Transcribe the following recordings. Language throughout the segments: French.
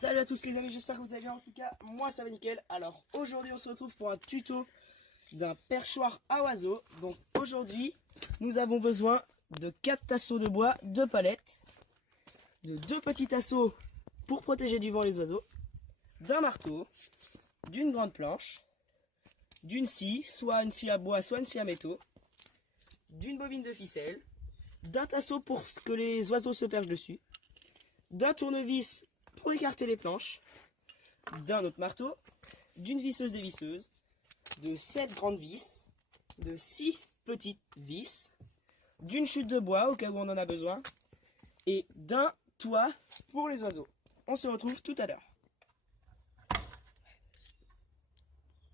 Salut à tous les amis, j'espère que vous allez bien. En tout cas, moi ça va nickel. Alors aujourd'hui on se retrouve pour un tuto d'un perchoir à oiseaux. Donc aujourd'hui nous avons besoin de 4 tasseaux de bois, 2 palettes, de 2 petits tasseaux pour protéger du vent les oiseaux, d'un marteau, d'une grande planche, d'une scie, soit une scie à bois, soit une scie à métaux, d'une bobine de ficelle, d'un tasseau pour que les oiseaux se perchent dessus, d'un tournevis pour écarter les planches, d'un autre marteau, d'une visseuse dévisseuse, de 7 grandes vis, de 6 petites vis, d'une chute de bois au cas où on en a besoin, et d'un toit pour les oiseaux. On se retrouve tout à l'heure.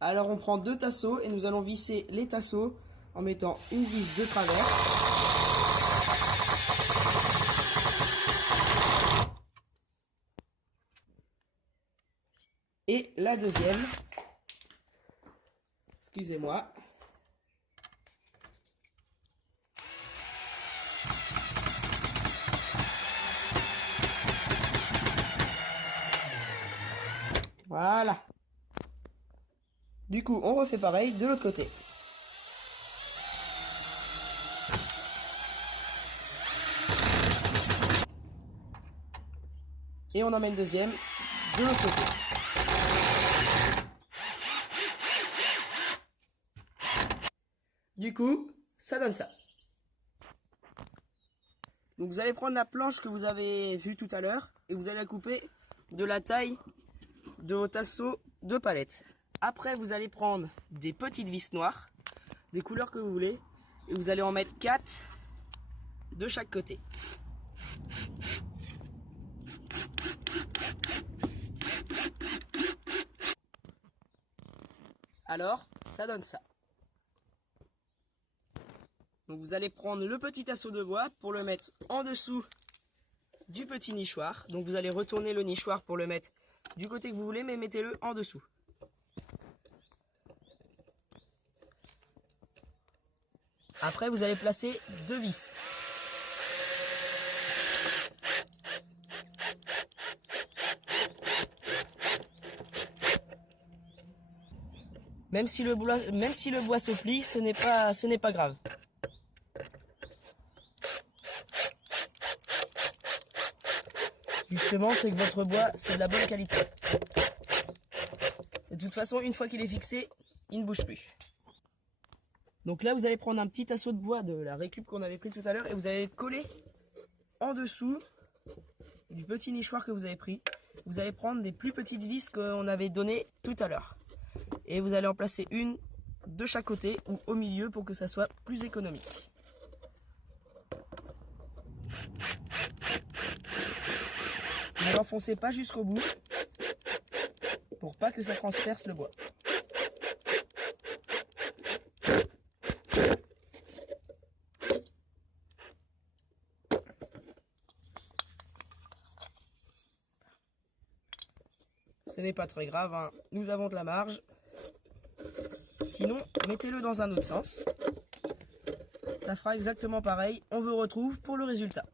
Alors on prend 2 tasseaux et nous allons visser les tasseaux en mettant une vis de travers. Et la deuxième, excusez-moi, voilà. Du coup, on refait pareil de l'autre côté. Et on emmène deuxième de l'autre côté. Du coup, ça donne ça. Donc vous allez prendre la planche que vous avez vue tout à l'heure et vous allez la couper de la taille de vos tasseaux de palettes. Après, vous allez prendre des petites vis noires, des couleurs que vous voulez, et vous allez en mettre 4 de chaque côté. Alors, ça donne ça. Donc vous allez prendre le petit tasseau de bois pour le mettre en dessous du petit nichoir. Donc vous allez retourner le nichoir pour le mettre du côté que vous voulez, mais mettez-le en dessous. Après vous allez placer 2 vis. Même si le bois se plie, ce n'est pas grave. Justement, c'est que votre bois, c'est de la bonne qualité. De toute façon, une fois qu'il est fixé, il ne bouge plus. Donc là, vous allez prendre un petit tasseau de bois de la récup qu'on avait pris tout à l'heure et vous allez le coller en dessous du petit nichoir que vous avez pris. Vous allez prendre des plus petites vis qu'on avait données tout à l'heure. Et vous allez en placer une de chaque côté ou au milieu pour que ça soit plus économique. Ne l'enfoncez pas jusqu'au bout pour pas que ça transperce le bois. Ce n'est pas très grave, hein. Nous avons de la marge. Sinon, mettez-le dans un autre sens. Ça fera exactement pareil. On vous retrouve pour le résultat.